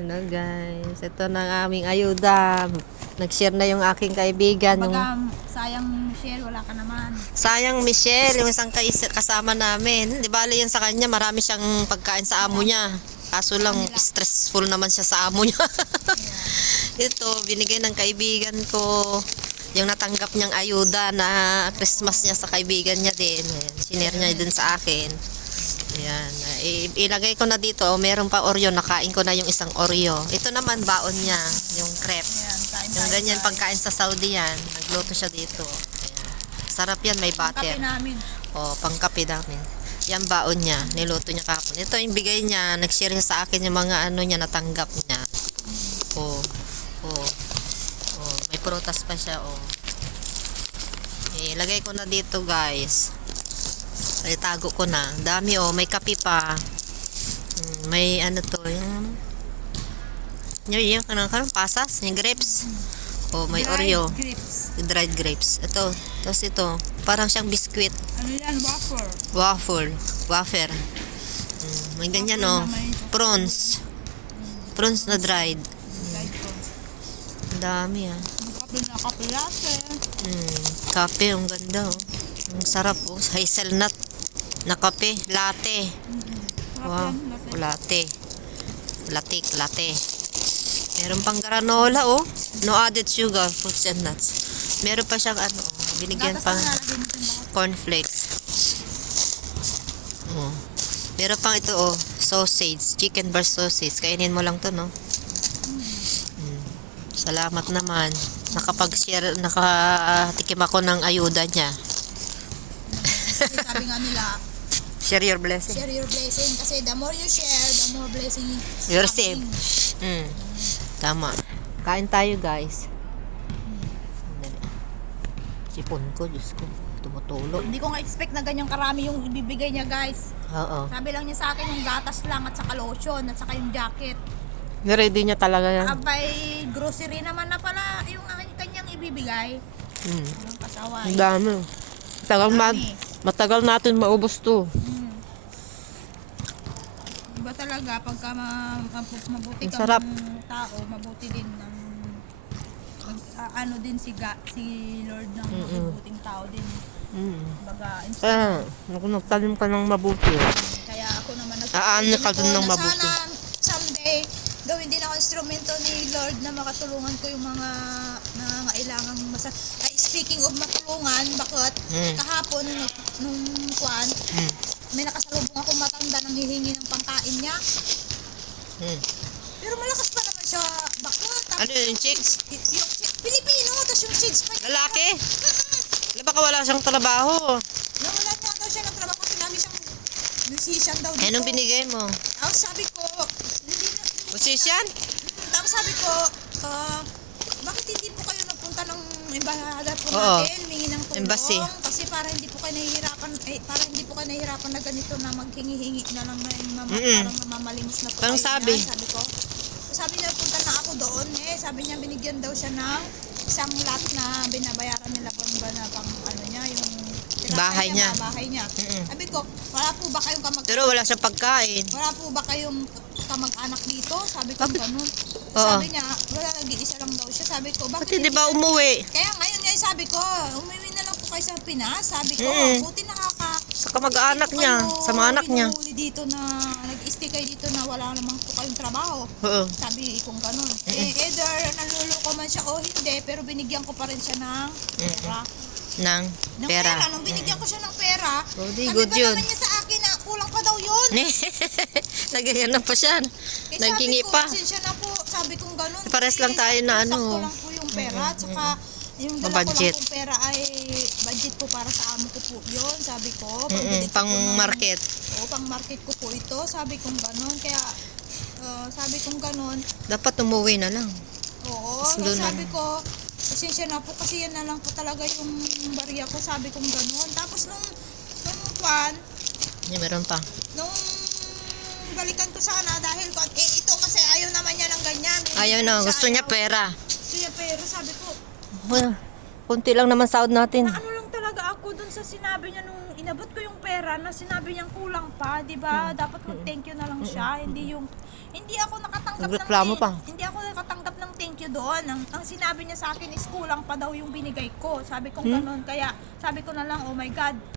Ano guys, ito na ang aming ayuda. Nag-share na yung aking kaibigan. Baga, sayang Michelle, wala ka naman. Sayang Michelle, yung isang kasama namin. Di bale yan sa kanya, marami siyang pagkain sa amo niya. Kaso lang, stressful naman siya sa amo niya. Ito, binigay ng kaibigan ko. Yung natanggap niyang ayuda na Christmas niya sa kaibigan niya din. Ayan, sinare niya din sa akin. Ayan. Ilagay ko na dito. Meron pa Oreo. Nakain ko na yung isang Oreo. Ito naman baon niya. Yung crepe. Ayan, Yung ganyan pagkain sa Saudi yan. Nagluto siya dito. Ayan. Sarap yan. May butter. Kape namin. O, pangkape namin. Yan baon niya. Niluto niya kahapon. Ito yung bigay niya. Nag-share niya sa akin yung mga ano niya natanggap niya. O. May prutas pa siya. O. Ilagay ko na dito guys. Ay, tago ko na. Dami may kape pa. May ano to, yung pasas, yung grapes. May Oreo. Dried grapes. Ito, tapos ito, parang siyang biskwit. Ano yan? Wafer. May ganyan Prawns. Prawns na dried. Ang dami Kape latte. Kape, ang ganda Ang sarap hazelnut na kape, latte. Wow, latte. Latte. Meron pang granola no added sugar, fruits and nuts. Meron pa siyang binigyan pang cornflakes. Meron pang ito sausage, chicken burst sausage. Kainin mo lang to, no? Salamat naman. Nakapag-share, nakatikim ako ng ayuda niya. Sabi nga nila, share your blessing. Share your blessing. Kasi the more you share, the more blessing you receive. Tama. Kain tayo, guys. Sipon ko, Diyos ko. Tumutulo. Hindi ko nga expect na ganyang karami yung ibibigay niya, guys. Oo. Sabi lang niya sa akin yung gatas lang at saka lotion at saka yung jacket. Ready niya talaga yan. Abay, grocery naman na pala yung kanyang ibibigay. Ang kasaway. Ang dami. Matagal natin maubos to. Iba talaga, pagka mabuti kang sarap. tao, mabuti din ng ano din si Lord ng mabuting tao din. Baga, nagtanim ka ng mabuti. Kaya ako naman Aano ka din ng mabuti. Sana someday gawin din ako instrumento ni Lord na makatulungan ko yung mga nangangailangang speaking of matulungan, bakit kahapon nung kuwan, may nakasalubong ako matanda nang hihingi ng pangkain niya. Pero malakas pa naman siya bakit. Ano yung chicks? Yung Pilipino, tapos yung chicks pa. Lalaki? Di ba wala siyang trabaho? Wala niya daw siya ng trabaho kasi lagi siyang musician daw dito. Anong binigay mo? Tapos sabi ko, Musician? Tapos sabi ko, bakit hindi po kayo nagpunta ng embahada po natin, humingi ng tulong? Embassy. Kasi para hindi po kayo nahihirapan na ganito na maghingi-hingi na lang na yung parang namamalimos na po Parang kayo sabi. niyan, sabi ko. Sabi niya, punta na ako doon sabi niya, binigyan daw siya ng isang lot na binabayaran nila buwan na pang niya, yung bahay niya. Sabi ko, wala po ba kayong Pero wala siyang pagkain. wala po ba kayong kamag-anak dito? Sabi ko ganun. Oo. Sabi niya, wala, nag-iisa lang daw siya. Sabi ko, bakit Pati di ba umuwi? Kaya ngayon nga sabi ko, umuwi na lang po kayo sa Pinas. Sabi ko, buti Sa kamag-anak niya, sa mga anak niya. Hinuhuli dito na, nag-stay kayo dito na wala namang po kayong trabaho. Oo. Sabi kong ganun. Either nanluloko man siya o hindi, pero binigyan ko pa rin siya ng pera. Ng pera. Nung binigyan ko siya ng pera, di sabi good pa yun. naman niya sa akin na kulang pa daw yun. Naghahanap pa siya. Naghingi pa. Pasensya na po, sabi kong ganun. Pares lang tayo na sakto lang po yung pera, at saka yung dala ko budget. lang pong pera ay budget po para sa amo ko po yun, sabi ko. Pang market. Pang market ko po ito, sabi kong ganun. Kaya, sabi kong ganun. Dapat umuwi na lang. Oo, sabi ko, pasensya na po kasi yan na lang po talaga yung barya ko, sabi kong ganun. Tapos nung Meron pa. nung balikan ko sana dahil ito kasi ayaw naman niya ng ganyan. Ayaw na, gusto niya pera. Gusto niya pera, sabi ko. Kunti lang naman sahod natin. Ano lang talaga ako dun sa sinabi niya nung inabot ko yung pera na sinabi niyang kulang pa, di ba? Dapat mag-thank you na lang siya, hindi yung Hindi ako nakatanggap Nagreklamo pa. hindi ako nakatanggap ng thank you doon. Ang sinabi niya sa akin is kulang pa daw yung binigay ko. Sabi ko ganun. Kaya sabi ko na lang, oh my God,